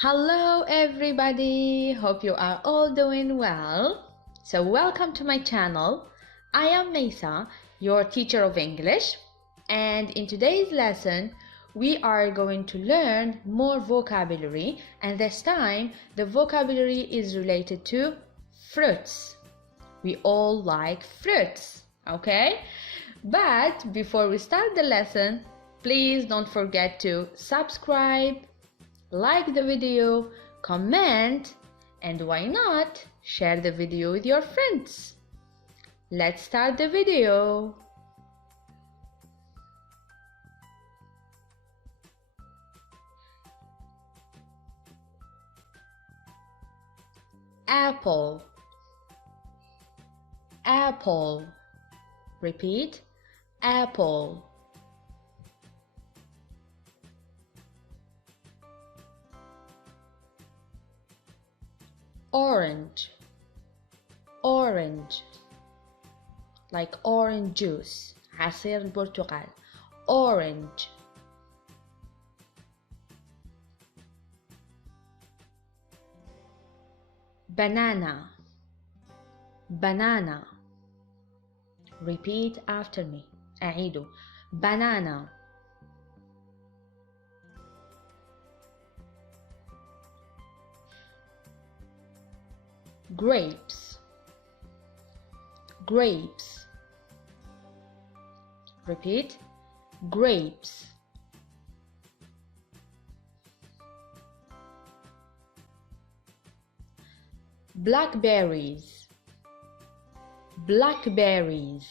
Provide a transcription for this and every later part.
Hello everybody, hope you are all doing well. So welcome to my channel. I am Mesa, your teacher of English, and in today's lesson we are going to learn more vocabulary, and this time the vocabulary is related to fruits. We all like fruits, okay? But before we start the lesson, please don't forget to subscribe, like the video, comment, and why not share the video with your friends. Let's start the video. Apple, apple. Repeat, apple. Orange, orange, like orange juice, عصير البرتقال. Orange. Banana, banana. Repeat after me. أعيد. Banana. Grapes, grapes. Repeat, grapes. Blackberries, blackberries,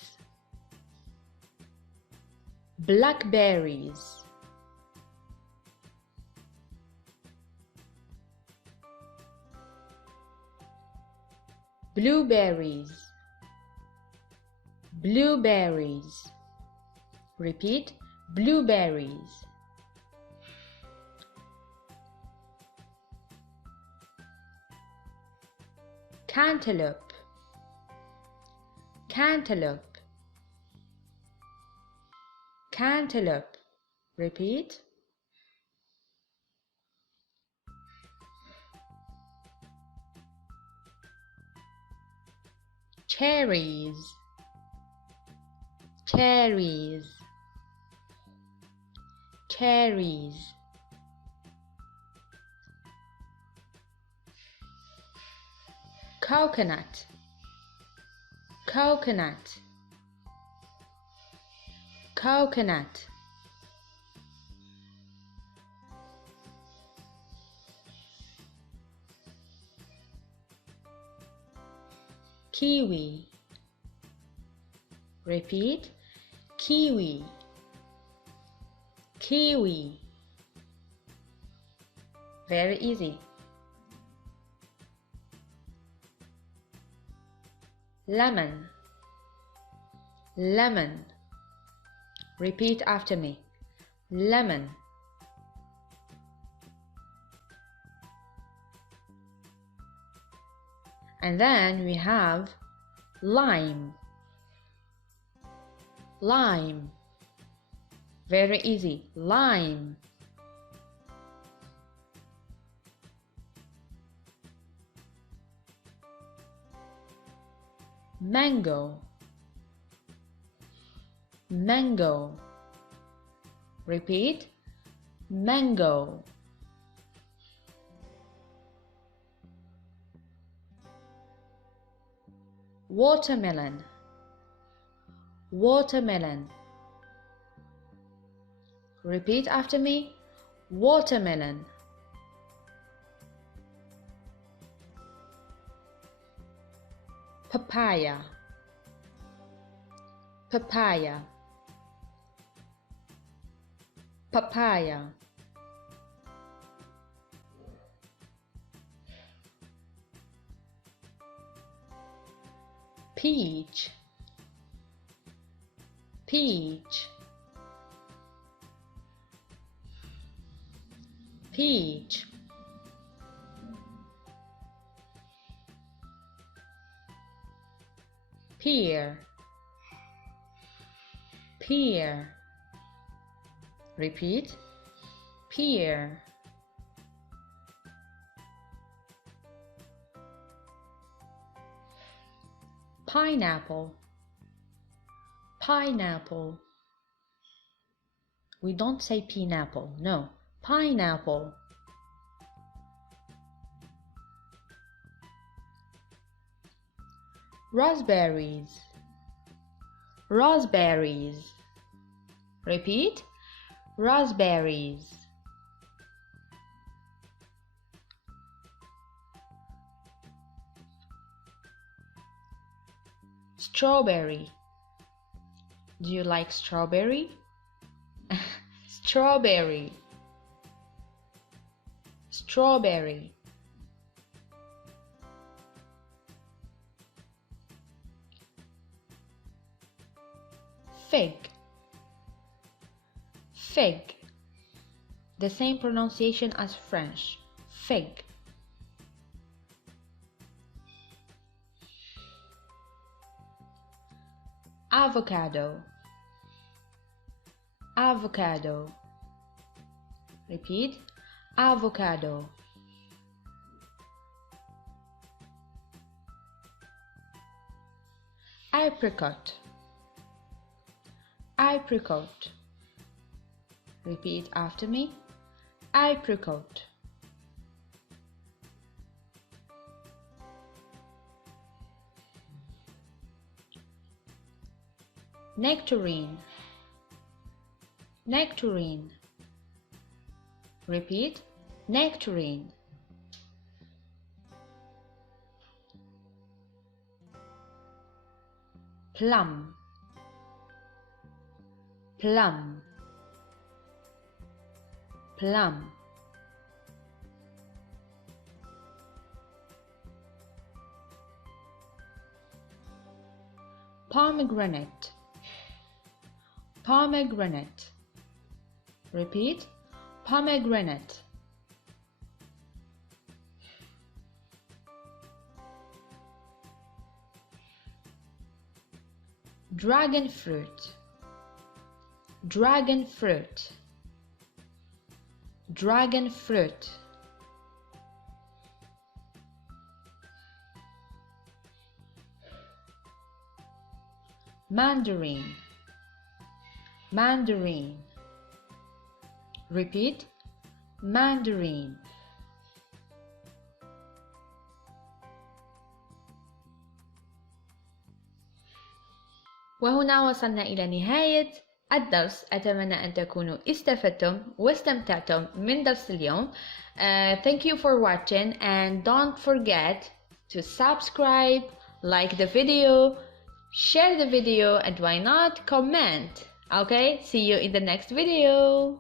blackberries. Blueberries, blueberries. Repeat, blueberries. Cantaloupe, cantaloupe, cantaloupe. Repeat. Cherries, cherries, cherries. Coconut, coconut, coconut. Kiwi. Repeat, kiwi, kiwi. Very easy. Lemon, lemon. Repeat after me. Lemon. And then we have lime, lime. Very easy. Lime. Mango, mango. Repeat, mango. Watermelon, watermelon. Repeat after me. Watermelon. Papaya, papaya, papaya. Peach, peach, peach. Pear, pear. Repeat, pear. pineapple, pineapple. We don't say pineapple, no, pineapple. Raspberries, raspberries. Repeat, raspberries. Strawberry. Do you like strawberry? Strawberry, strawberry. Fig, fig. The same pronunciation as French, fig. Avocado, avocado. Repeat, avocado. Apricot, apricot. Repeat after me, apricot. Nectarine, nectarine. Repeat, nectarine. Plum, plum, plum. Pomegranate, pomegranate. Repeat, pomegranate. Dragon fruit, dragon fruit, dragon fruit. Mandarin, mandarin. Repeat, mandarin. وهنا وصلنا إلى نهاية الدرس. أتمنى أن تكونوا استفدتم واستمتعتم من درس اليوم. Thank you for watching and don't forget to subscribe, like the video, share the video, and why not comment. Okay, see you in the next video.